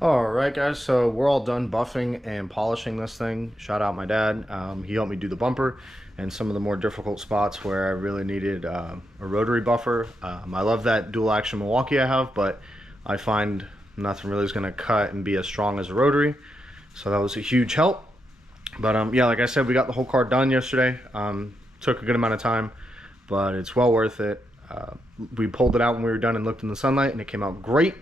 All right, guys, so we're all done buffing and polishing this thing. Shout out my dad. He helped me do the bumper and some of the more difficult spots where I really needed a rotary buffer. I love that dual action Milwaukee I have, but I find nothing really is going to cut and be as strong as a rotary. So that was a huge help. But yeah, like I said, we got the whole car done yesterday. Took a good amount of time, but it's well worth it. We pulled it out when we were done and looked in the sunlight, and it came out great.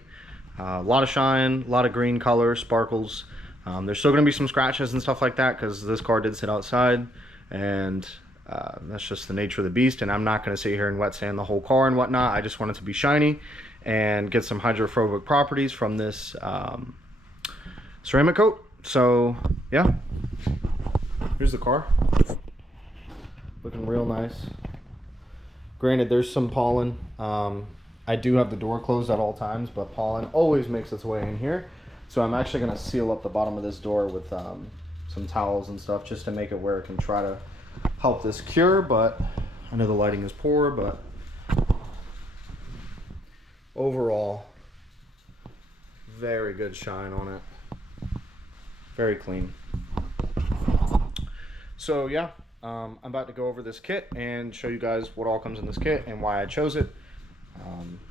A lot of shine, a lot of green color, sparkles. There's still going to be some scratches and stuff like that because this car did sit outside, and that's just the nature of the beast. And I'm not going to sit here and wet sand the whole car and whatnot. I just want it to be shiny and get some hydrophobic properties from this ceramic coat. So yeah, here's the car. Looking real nice. Granted, there's some pollen. I do have the door closed at all times, but pollen always makes its way in here. So I'm actually going to seal up the bottom of this door with some towels and stuff just to make it where it can try to help this cure. But I know the lighting is poor, but overall, very good shine on it. Very clean. So yeah, I'm about to go over this kit and show you guys what all comes in this kit and why I chose it.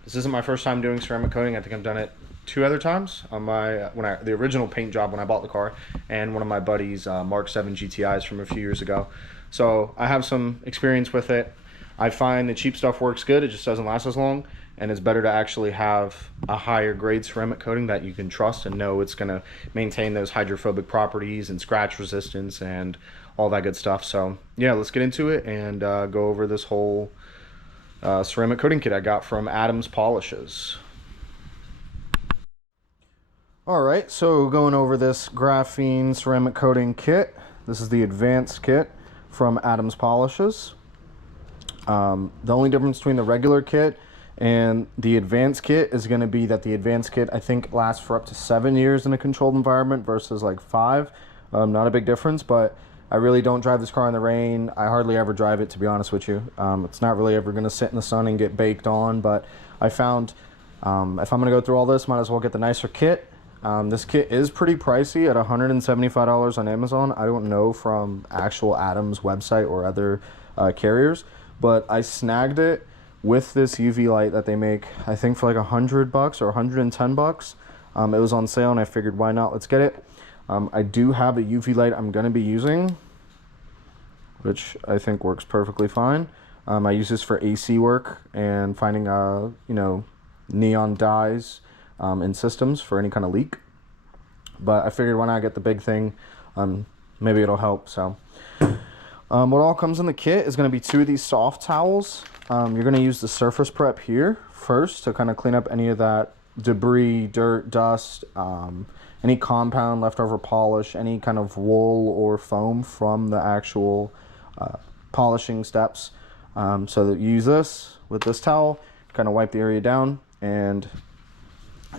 This isn't my first time doing ceramic coating. I think I've done it 2 other times on the original paint job when I bought the car, and one of my buddies Mark 7 GTIs from a few years ago. So I have some experience with it. I find the cheap stuff works good. It just doesn't last as long, and it's better to actually have a higher grade ceramic coating that you can trust and know it's going to maintain those hydrophobic properties and scratch resistance and all that good stuff. So yeah, let's get into it and go over this whole ceramic coating kit I got from Adams Polishes. Alright, so going over this graphene ceramic coating kit. This is the advanced kit from Adams Polishes. The only difference between the regular kit and the advanced kit is going to be that the advanced kit I think lasts for up to 7 years in a controlled environment versus like 5. Not a big difference, but I really don't drive this car in the rain. I hardly ever drive it, to be honest with you. It's not really ever going to sit in the sun and get baked on, but I found if I'm going to go through all this, might as well get the nicer kit. This kit is pretty pricey at $175 on Amazon. I don't know from actual Adams website or other carriers, but I snagged it with this UV light that they make, I think for like $100 or $110. It was on sale and I figured why not, let's get it. I do have a UV light I'm going to be using, which I think works perfectly fine. I use this for AC work and finding, neon dyes in systems for any kind of leak. But I figured why not get the big thing? Maybe it'll help. So what all comes in the kit is going to be 2 of these soft towels. You're going to use the surface prep here first to kind of clean up any of that debris, dirt, dust, any compound, leftover polish, any kind of wool or foam from the actual polishing steps. So that you use this with this towel, kind of wipe the area down, and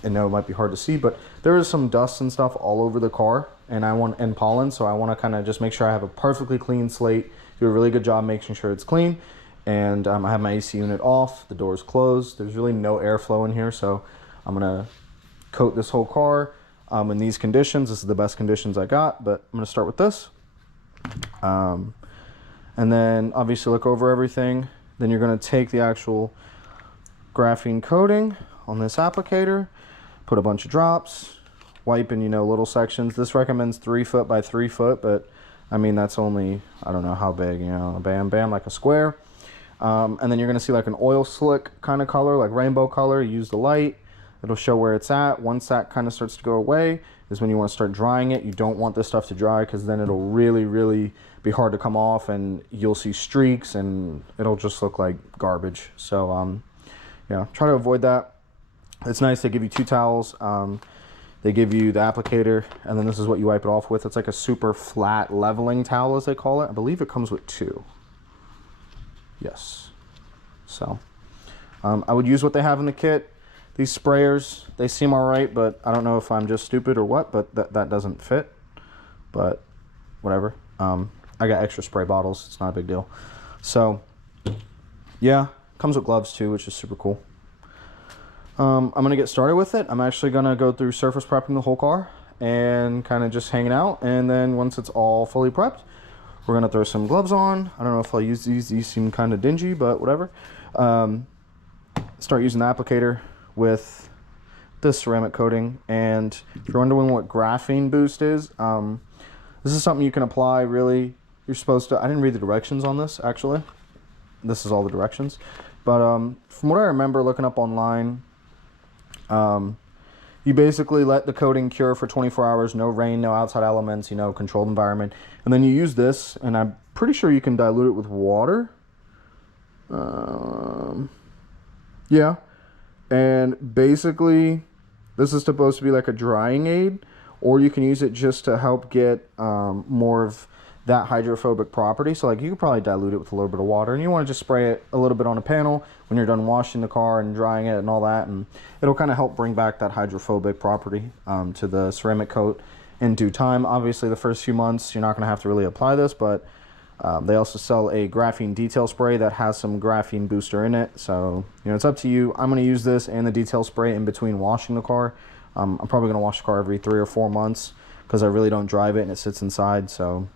I know it might be hard to see, but there is some dust and stuff all over the car, and pollen, so I want to kind of just make sure I have a perfectly clean slate, do a really good job making sure it's clean. And I have my AC unit off, the door's closed, there's really no airflow in here, so I'm gonna coat this whole car in these conditions. This is the best conditions I got, but I'm gonna start with this. And then obviously look over everything. Then you're gonna take the actual graphene coating on this applicator, put a bunch of drops, wipe in, little sections. This recommends 3 foot by 3 foot, but I mean, that's only, I don't know how big, bam, bam, like a square. And then you're gonna see like an oil slick kind of color, like rainbow color. Use the light, it'll show where it's at. Once that kind of starts to go away is when you want to start drying it. You don't want this stuff to dry because then it'll really be hard to come off, and you'll see streaks and it'll just look like garbage. So yeah, try to avoid that. It's nice they give you 2 towels. They give you the applicator, and then this is what you wipe it off with. It's like a super flat leveling towel, as they call it. I believe it comes with 2. Yes. So I would use what they have in the kit. These sprayers, they seem all right, but I don't know if I'm just stupid or what, but that doesn't fit. But whatever. I got extra spray bottles. It's not a big deal. So yeah, comes with gloves too, which is super cool. I'm gonna get started with it. I'm actually gonna go through surface prepping the whole car and kind of just hanging out, and then once it's all fully prepped, we're gonna throw some gloves on. I don't know if I'll use these seem kind of dingy, but whatever. Start using the applicator with this ceramic coating. And if you're wondering what graphene boost is, this is something you can apply. Really, you're supposed to, I didn't read the directions on this actually. This is all the directions, but from what I remember looking up online, you basically let the coating cure for 24 hours, no rain, no outside elements, you know, controlled environment. And then you use this, and I'm pretty sure you can dilute it with water. Yeah. And basically, this is supposed to be like a drying aid, or you can use it just to help get more of that hydrophobic property. So like you could probably dilute it with a little bit of water, and you want to just spray it a little bit on a panel when you're done washing the car and drying it and all that, and it'll kind of help bring back that hydrophobic property to the ceramic coat in due time. Obviously the first few months you're not going to have to really apply this, but they also sell a graphene detail spray that has some graphene booster in it, so you know, it's up to you. I'm going to use this and the detail spray in between washing the car. I'm probably going to wash the car every 3 or 4 months because I really don't drive it and it sits inside. So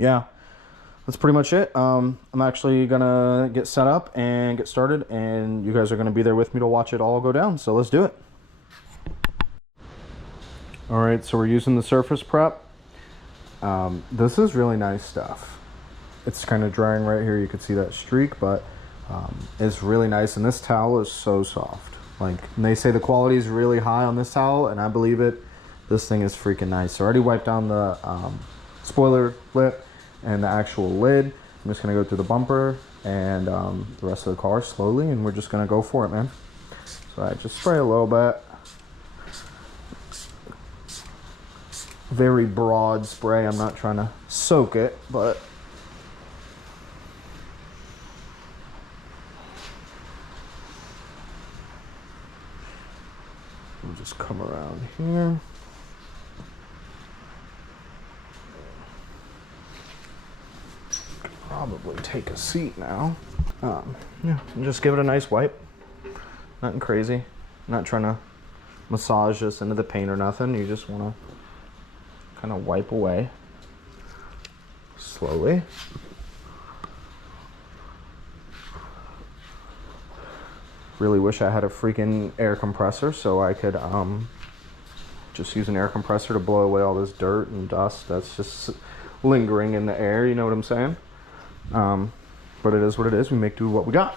yeah, that's pretty much it. I'm actually gonna get set up and get started, and you guys are gonna be there with me to watch it all go down, so let's do it. All right, so we're using the surface prep. This is really nice stuff. It's kind of drying right here, you can see that streak, but it's really nice, and this towel is so soft. Like, and they say the quality is really high on this towel, and I believe it. This thing is freaking nice. So I already wiped down the spoiler lip and the actual lid. I'm just gonna go through the bumper and the rest of the car slowly, and we're just gonna go for it, man. So I just spray a little bit. Very broad spray. I'm not trying to soak it, but we'll just come around here. Probably take a seat now. Yeah, and just give it a nice wipe. Nothing crazy. Not trying to massage this into the paint or nothing. You just want to kind of wipe away slowly. Really wish I had a freaking air compressor so I could just use an air compressor to blow away all this dirt and dust that's just lingering in the air, you know what I'm saying? But it is what it is. We make do with what we got.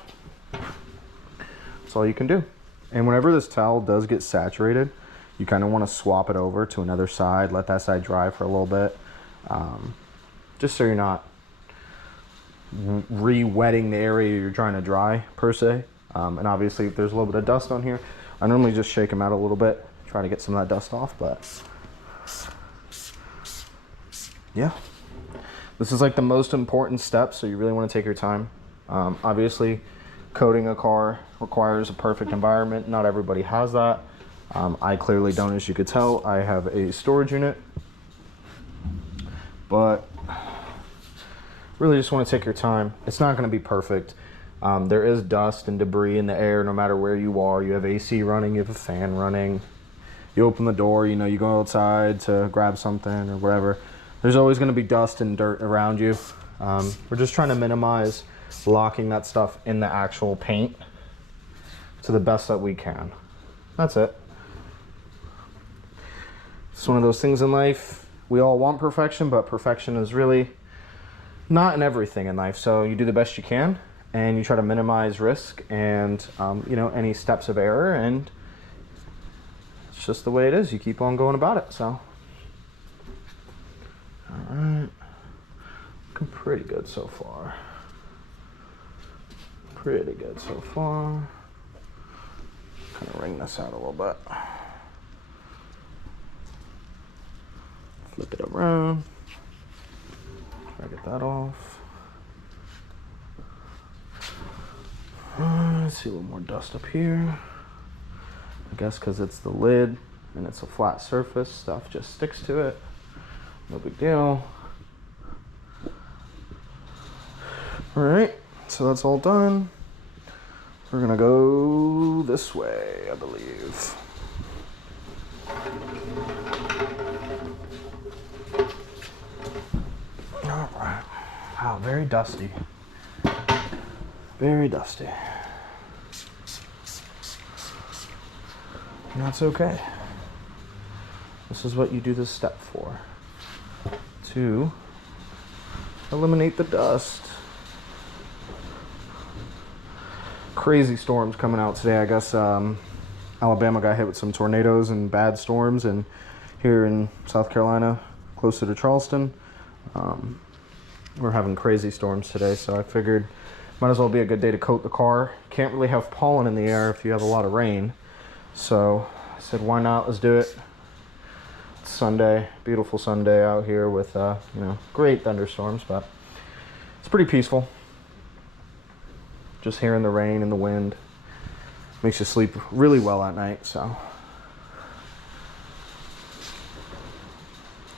That's all you can do. And whenever this towel does get saturated, you kind of want to swap it over to another side, let that side dry for a little bit, just so you're not re-wetting the area you're trying to dry per se. And obviously if there's a little bit of dust on here, I normally just shake them out a little bit, try to get some of that dust off, but yeah. This is like the most important step, so you really want to take your time. Obviously, coating a car requires a perfect environment. Not everybody has that. I clearly don't, as you could tell. I have a storage unit, but really just want to take your time. It's not going to be perfect. There is dust and debris in the air no matter where you are. You have AC running, you have a fan running. You open the door, you know, you go outside to grab something or whatever. There's always going to be dust and dirt around you. We're just trying to minimize locking that stuff in the actual paint to the best that we can. That's it. It's one of those things in life. We all want perfection, but perfection is really not in everything in life. So you do the best you can, and you try to minimize risk and you know, any steps of error, and it's just the way it is. You keep on going about it. So. All right, looking pretty good so far. Pretty good so far. Kind of wring this out a little bit. Flip it around. Try to get that off. Let's see, a little more dust up here. I guess because it's the lid and it's a flat surface, stuff just sticks to it. No big deal. All right, so that's all done. We're gonna go this way, I believe. All right. Wow, very dusty. Very dusty. And that's okay. This is what you do this step for. To eliminate the dust. Crazy storms coming out today. I guess Alabama got hit with some tornadoes and bad storms, and here in South Carolina, closer to Charleston, we're having crazy storms today, so I figured might as well be a good day to coat the car. Can't really have pollen in the air if you have a lot of rain, so I said why not, let's do it. It's Sunday, beautiful Sunday out here with you know, great thunderstorms, but it's pretty peaceful. Just hearing the rain and the wind makes you sleep really well at night, so.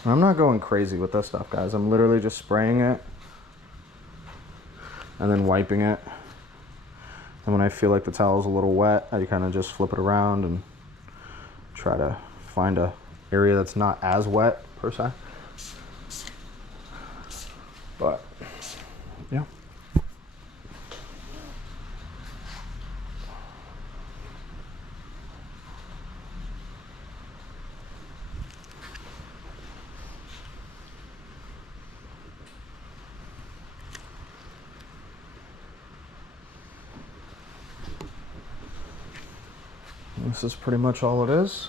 I'm not going crazy with this stuff, guys. I'm literally just spraying it and then wiping it. And when I feel like the towel's a little wet, I kind of just flip it around and try to find a area that's not as wet per se. But yeah. This is pretty much all it is.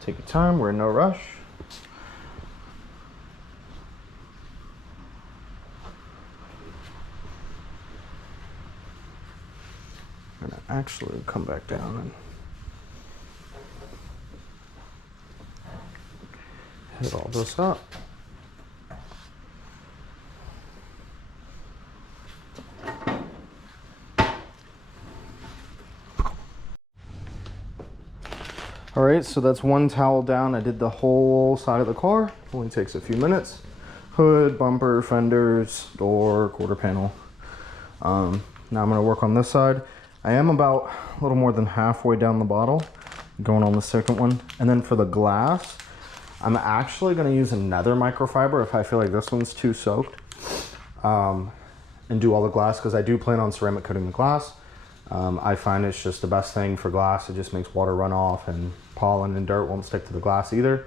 Take your time, we're in no rush. I'm gonna actually come back down and hit all this up. All right, so that's one towel down. I did the whole side of the car. Only takes a few minutes. Hood, bumper, fenders, door, quarter panel. Now I'm gonna work on this side. I am about a little more than halfway down the bottle, going on the second one. And then for the glass, I'm actually gonna use another microfiber if I feel like this one's too soaked, and do all the glass, because I do plan on ceramic coating the glass. I find it's just the best thing for glass. It just makes water run off, and pollen and dirt won't stick to the glass either.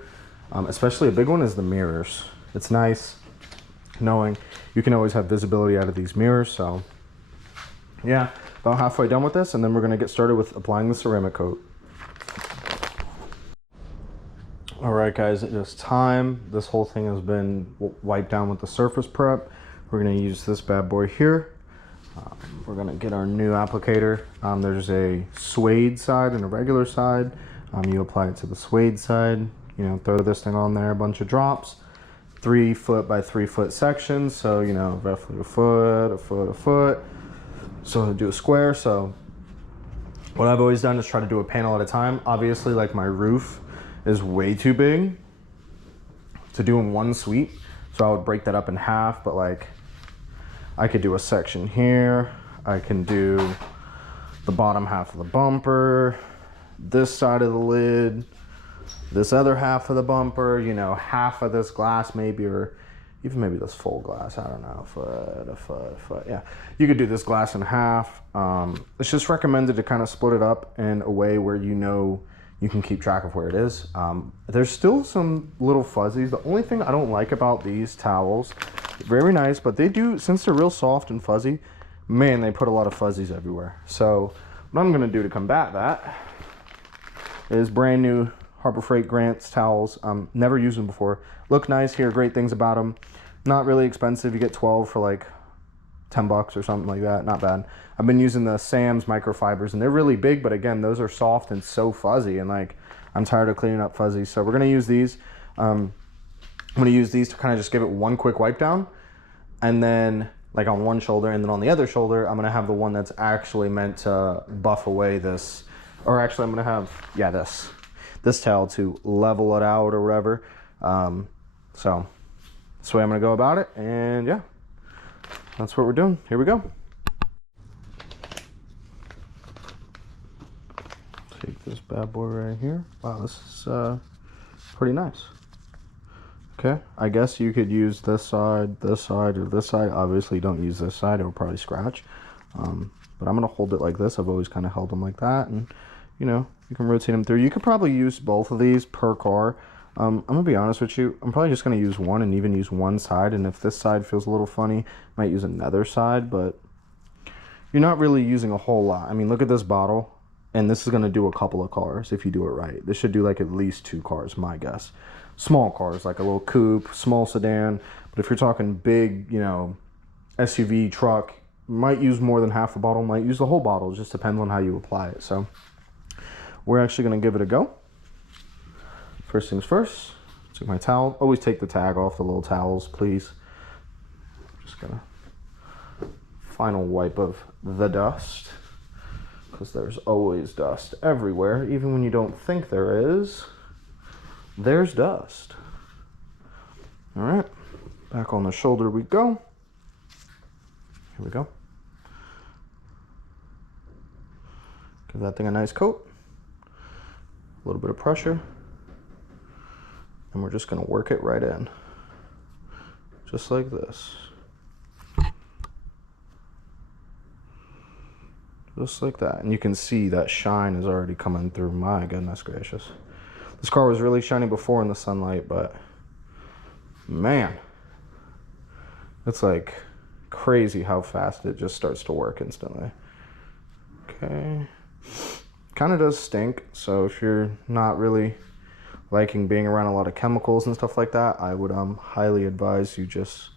Especially a big one is the mirrors. It's nice knowing you can always have visibility out of these mirrors. So yeah, about halfway done with this, and then we're gonna get started with applying the ceramic coat. All right, guys, it is time. This whole thing has been wiped down with the surface prep. We're gonna use this bad boy here. We're gonna get our new applicator. There's a suede side and a regular side. You apply it to the suede side, you know, throw this thing on there, a bunch of drops, 3 foot by 3 foot sections. So, you know, roughly a foot, a foot, a foot. So do a square. So what I've always done is try to do a panel at a time. Obviously, like, my roof is way too big to do in one sweep. So I would break that up in half, but like, I could do a section here. I can do the bottom half of the bumper, this side of the lid, this other half of the bumper, you know, half of this glass maybe, or even maybe this full glass, I don't know, a foot, yeah. You could do this glass in half. It's just recommended to kind of split it up in a way where you know you can keep track of where it is. There's still some little fuzzies. The only thing I don't like about these towels, very nice, but they do, since they're real soft and fuzzy, man, they put a lot of fuzzies everywhere. So what I'm gonna do to combat that is brand new Harbor Freight Grants towels. Never used them before. Look nice, hear great things about them. Not really expensive. You get 12 for like 10 bucks or something like that. Not bad. I've been using the Sam's microfibers, and they're really big, but again, those are soft and so fuzzy, and like, I'm tired of cleaning up fuzzies. So we're gonna use these. I'm gonna use these to kind of just give it one quick wipe down, and then like on one shoulder, and then on the other shoulder, I'm gonna have the one that's actually meant to buff away this, or actually I'm gonna have, yeah, this towel to level it out or whatever. So that's the way I'm gonna go about it, and yeah, that's what we're doing. Here we go. bad boy right here. Wow, this is pretty nice. Okay, I guess you could use this side, or this side. Obviously, don't use this side, it'll probably scratch. But I'm gonna hold it like this. I've always kind of held them like that, and you know, you can rotate them through. You could probably use both of these per car. I'm gonna be honest with you, I'm probably just gonna use one and even use one side, and if this side feels a little funny, I might use another side, but you're not really using a whole lot. I mean, look at this bottle, and this is gonna do a couple of cars if you do it right. This should do like at least 2 cars, my guess. Small cars, like a little coupe, small sedan, but if you're talking big, you know, SUV, truck, might use more than half the bottle, might use the whole bottle. It just depends on how you apply it. So we're actually gonna give it a go. First things first, take my towel. Always take the tag off the little towels, please. Just gonna final wipe of the dust, because there's always dust everywhere. Even when you don't think there is, there's dust. All right, back on the shoulder we go. Here we go. Give that thing a nice coat. A little bit of pressure. And we're just gonna work it right in. Just like this. Just like that. And you can see that shine is already coming through. My goodness gracious. This car was really shiny before in the sunlight, but man, it's like crazy how fast it just starts to work instantly. Okay. Kind of does stink, so if you're not really liking being around a lot of chemicals and stuff like that, I would highly advise you just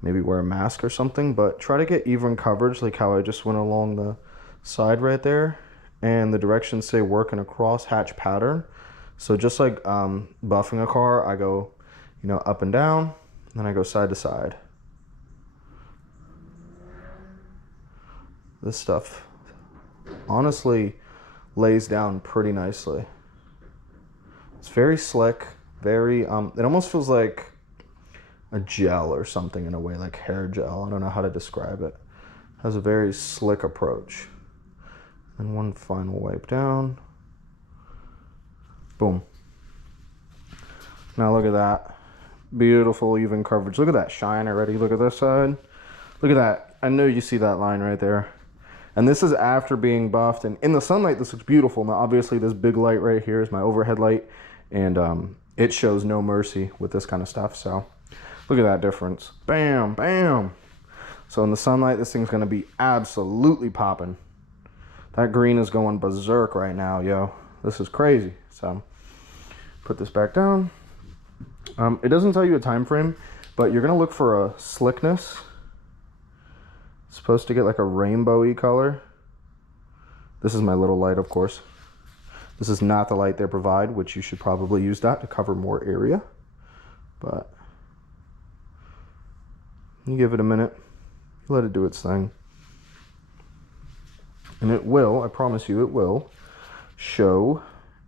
maybe wear a mask or something, but try to get even coverage, like how I just went along the side right there, and the directions say work in a crosshatch pattern. So just like buffing a car, I go, you know, up and down, then I go side to side. This stuff honestly lays down pretty nicely. It's very slick, very, it almost feels like a gel or something in a way, like hair gel. I don't know how to describe it. It has a very slick approach. And one final wipe down. Boom. Now look at that. Beautiful even coverage. Look at that shine already. Look at this side. Look at that. I know you see that line right there. And this is after being buffed. And in the sunlight, this looks beautiful. Now, obviously, this big light right here is my overhead light. And it shows no mercy with this kind of stuff. So look at that difference. Bam, bam. So in the sunlight, this thing's going to be absolutely popping. That green is going berserk right now, yo. This is crazy. So put this back down. It doesn't tell you a time frame, but you're going to look for a slickness. It's supposed to get like a rainbowy color. This is my little light, of course. This is not the light they provide, which you should probably use that to cover more area. But you give it a minute, you let it do its thing. And it will, I promise you, it will show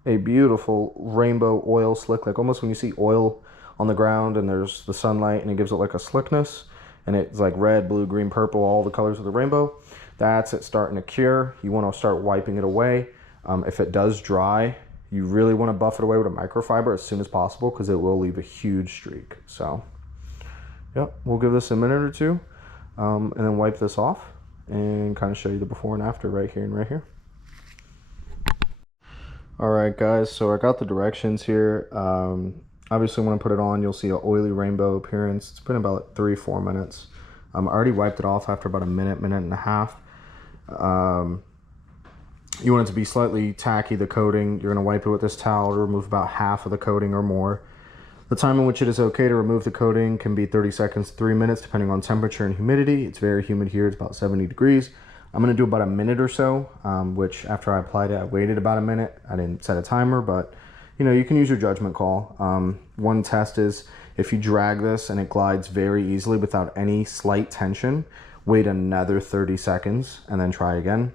a beautiful rainbow oil slick, like almost when you see oil on the ground and there's the sunlight and it gives it like a slickness, and it's like red, blue, green, purple, all the colors of the rainbow. That's it starting to cure. You want to start wiping it away. If it does dry, you really want to buff it away with a microfiber as soon as possible, because it will leave a huge streak. So yep, we'll give this a minute or two, and then wipe this off and kind of show you the before and after right here and right here. All right, guys, so I got the directions here. Obviously, when I put it on, you'll see an oily rainbow appearance. It's been about 3-4 minutes. I already wiped it off after about a minute, minute and a half. You want it to be slightly tacky, the coating. You're going to wipe it with this towel to remove about half of the coating or more. The time in which it is okay to remove the coating can be 30 seconds to 3 minutes, depending on temperature and humidity. It's very humid here. It's about 70 degrees. I'm going to do about a minute or so, which after I applied it, I waited about a minute. I didn't set a timer, but you know, you can use your judgment call. One test is if you drag this and it glides very easily without any slight tension, wait another 30 seconds and then try again.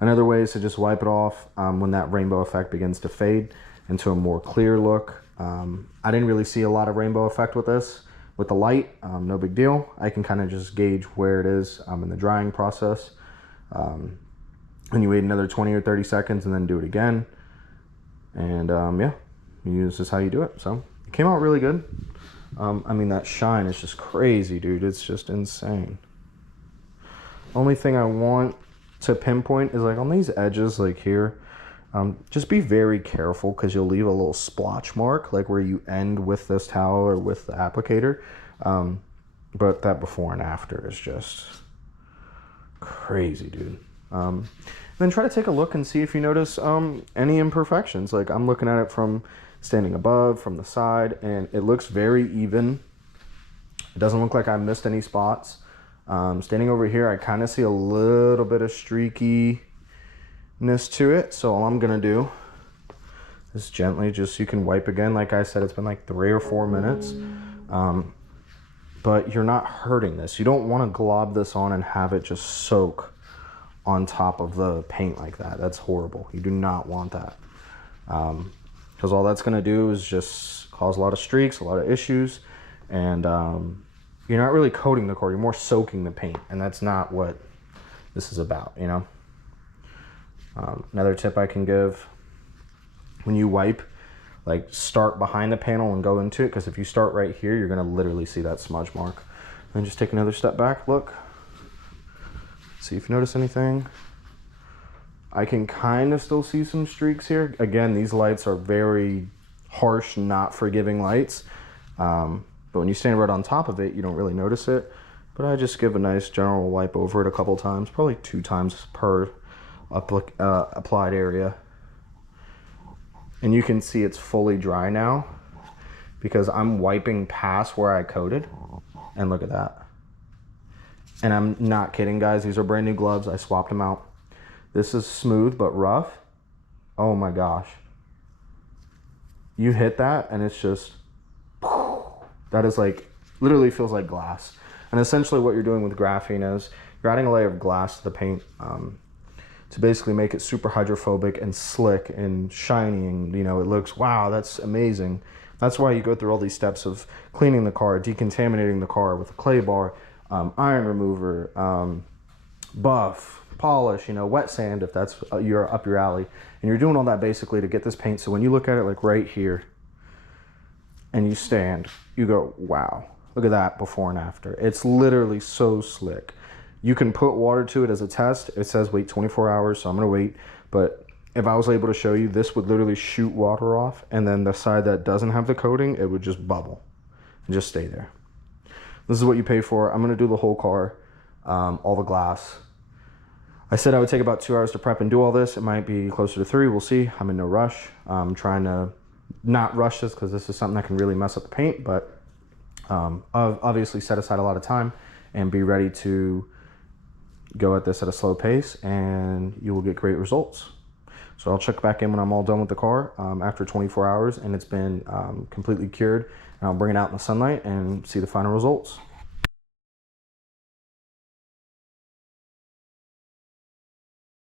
Another way is to just wipe it off when that rainbow effect begins to fade into a more clear look. I didn't really see a lot of rainbow effect with this. With the light, no big deal. I can kind of just gauge where it is in the drying process. and you wait another 20 or 30 seconds and then do it again. And yeah, this is how you do it. So it came out really good. I mean, that shine is just crazy, dude. It's just insane. Only thing I want to pinpoint is like on these edges, like here, just be very careful because you'll leave a little splotch mark, like where you end with this towel or with the applicator. But that before and after is just crazy, dude. Then try to take a look and see if you notice any imperfections. Like I'm looking at it from standing above, from the side, and it looks very even. It doesn't look like I missed any spots. Standing over here, I kind of see a little bit of streakiness to it. So all I'm gonna do is gently, just so you can wipe again. Like I said, it's been like 3 or 4 minutes. But you're not hurting this. You don't want to glob this on and have it just soak on top of the paint like that. That's horrible. You do not want that. Because all that's going to do is just cause a lot of streaks, a lot of issues. And you're not really coating the car. You're more soaking the paint. And that's not what this is about, you know. Another tip I can give, when you wipe, like start behind the panel and go into it, because if you start right here, you're gonna literally see that smudge mark. And just take another step back, look. See if you notice anything. I can kind of still see some streaks here. Again, these lights are very harsh, not forgiving lights. But when you stand right on top of it, you don't really notice it. But I just give a nice general wipe over it a couple times, probably 2 times per applied area. And you can see it's fully dry now because I'm wiping past where I coated. And look at that. And I'm not kidding, guys. These are brand new gloves. I swapped them out. This is smooth but rough. Oh my gosh. You hit that and it's just, that is like, literally feels like glass. And essentially what you're doing with graphene is you're adding a layer of glass to the paint to basically make it super hydrophobic and slick and shiny, and you know, it looks, wow, that's amazing. That's why you go through all these steps of cleaning the car, decontaminating the car with a clay bar, iron remover, buff, polish, you know, wet sand if that's up your alley. And you're doing all that basically to get this paint so when you look at it like right here and you stand, you go, wow, look at that before and after. It's literally so slick. You can put water to it as a test. It says wait 24 hours, so I'm gonna wait. But if I was able to show you, this would literally shoot water off, and then the side that doesn't have the coating, it would just bubble and just stay there. This is what you pay for. I'm gonna do the whole car, all the glass. I said I would take about 2 hours to prep and do all this. It might be closer to 3, we'll see. I'm in no rush. I'm trying to not rush this because this is something that can really mess up the paint, but obviously set aside a lot of time and be ready to go at this at a slow pace, and you will get great results. So I'll check back in when I'm all done with the car after 24 hours and it's been completely cured, and I'll bring it out in the sunlight and see the final results.